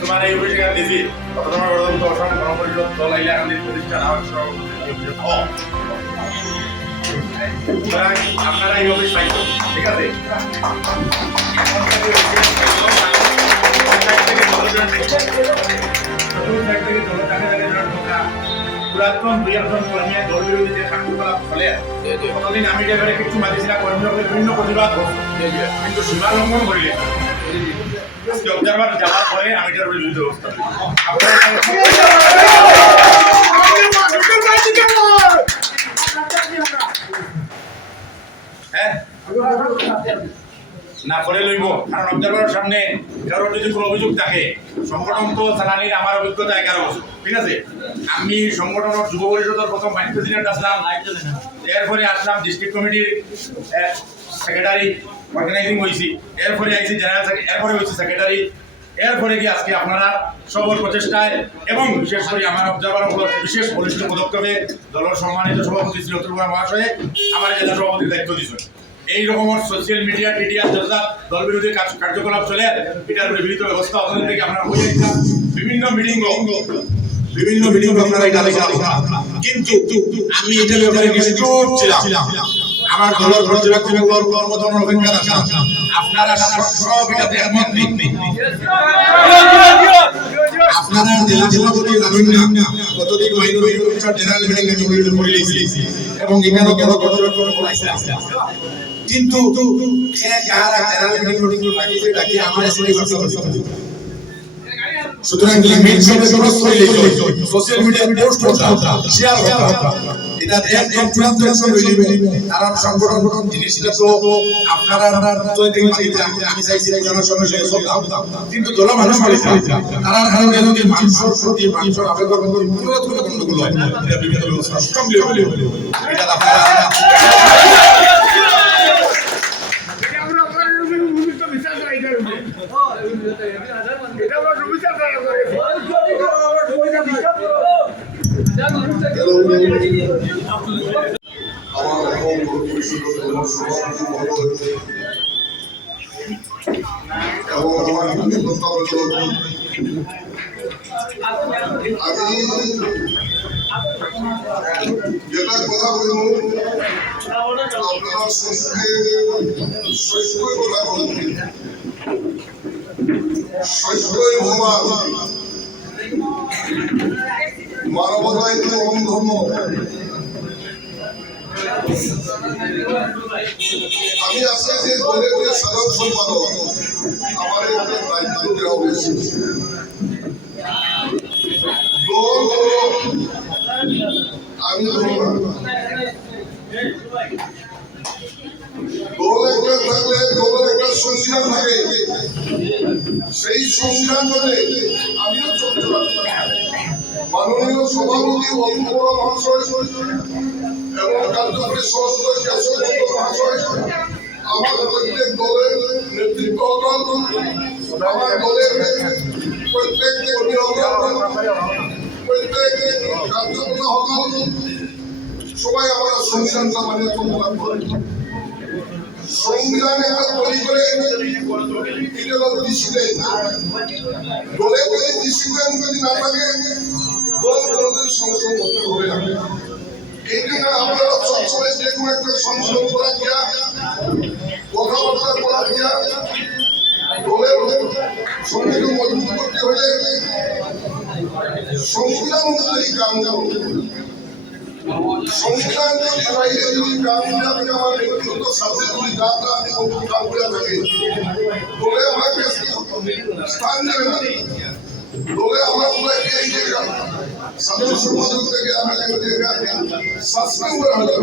তোমার এই অভিষেক দিছি তোমার দর্শন কর্মপরিষদ দল আইলে আমাদের প্রতিষ্ঠান আপনারা এই অফিস পাইছেন, ঠিক আছে? পুরাতন দুই একজন কর্মীর দল বিরোধী যে কার্যকলাপ ফলে কতদিন আমি এবারে কিছু মাতিছিলাম কর্মীদের বিভিন্ন প্রতিবাদ কিন্তু সীমা লঙ্ঘন করিলে আজকে অবজারভার যাওয়ার পরে আমি এটার বিরুদ্ধে ব্যবস্থা না করে লইব, কারণ অবজারভারের সামনে কারোর যদি কোনো অভিযোগ থাকে, সংগঠন তো চালানির আমার অভিজ্ঞতা 11 বছর, ঠিক আছে? আমি সংগঠনের যুব পরিষদের প্রথম ভাইস প্রেসিডেন্ট আসলাম, এরপরে আসলাম ডিস্ট্রিক্ট কমিটির সেক্রেটারি, অর্গানাইজিং হয়েছি, এরপরে আইসি জেনারেল, এরপরে হয়েছি সেক্রেটারি, এরপরে কি আজকে আপনারা সবল প্রচেষ্টায় এবং বিশেষ করে আমার অবজারভার বিশেষ বলিষ্ঠ পদক্ষেপে দলের সম্মানিত সভাপতি শ্রী অতুল কুমার মহাশয়ে আমার জেলা সভাপতির দায়িত্ব দিয়েছেন। এই রকমের সোশ্যাল মিডিয়া টিডিআর যথা দল বিরোধী কার্যকলাপ চলে এটার বিহিত ব্যবস্থা ওখান থেকে আপনারা হয়ে যাচ্ছেন। বিভিন্ন মিটিং আপনারা এটা কিন্তু আমি এটা ব্যাপারে নিশ্চুপ ছিলাম। আমার দলের পর্যবেক্ষক কর্মধর্মের অপেক্ষা রাখলাম, আপনারা সব এটাতে একমত নেই। আপনারা জেলা সভাপতি জানেন না কতদিন মাইনরিটি কমিশন জেনারেল মিটিং করে লিখছি এবং এখানে কেন পর্যবেক্ষণ করাইছে, কিন্তু কারা জেনারেল মিটিং লাগিয়ে ডাকি আমরা সেই ব্যবস্থা করতে। সুতরাং মেইন সবসময় সোশ্যাল মিডিয়া পোস্ট করতে শেয়ার করতে এটা একদম চূড়ান্ত কারণ সংগঠন জিনিসটা তো আপনারা আমি চাইছি জনসমস্যা কিন্তু দল মানুষ তারা কারণে যদি মানুষের প্রতি মানুষের আবেদন গন্ডগোল হয় এটা বিভিন্ন ব্যবস্থা স্ট্রংলি এটা আপনারা যেটা কথা বলবো আপনারা শৈশবই কথা বলবেন, শৈশবই ভগবান, মানবতাই পরম ধর্ম। আমি আজকে যে দলের সাধারণ সম্পাদক আমার একটা দায়িত্ব দেওয়া হয়েছে। আমি দল একটা থাকলে দলের একটা সঙ্গী সংবিধান থাকে সেই সংবিধান মানে আমিও চলতে পারতাম। মাননীয় সভাপতি অন্তরা মহাশয় এবং কার্যকরী সভাপতি কেশব মহাশয়, আমার প্রত্যেক দলের নেতৃত্ব, আমার দলের প্রত্যেক কর্মী, প্রত্যেক কার্যকর্তা হল, সবাই আমরা সংবিধানটা মানিয়ে চলতে পারি। সংবিধান একটা তৈরি করে এটা হলো ডিসিপ্লিন। দলে যদি ডিসিপ্লিন যদি না থাকে দল কোনোদিন সংশোধন করতে হবে না। এই জন্য আমরা সবসময় যে কোনো একটা সংশোধন করা গিয়া, কথাবার্তা করা গিয়া, দলের সংবিধান মজবুত করতে হলে সংবিধান অনুযায়ী কাম করব। সংবিধান যদি বাইরে যদি কাম না থাকে, আমার ব্যক্তিগত সাথে যদি দাদা আমি কাম করে থাকে, দলে আমাকে স্থান দেবে না। দলে আমার এই যে সাধারণ সম্পাদক থেকে আমাকে সাসপেন্ড করা হবে।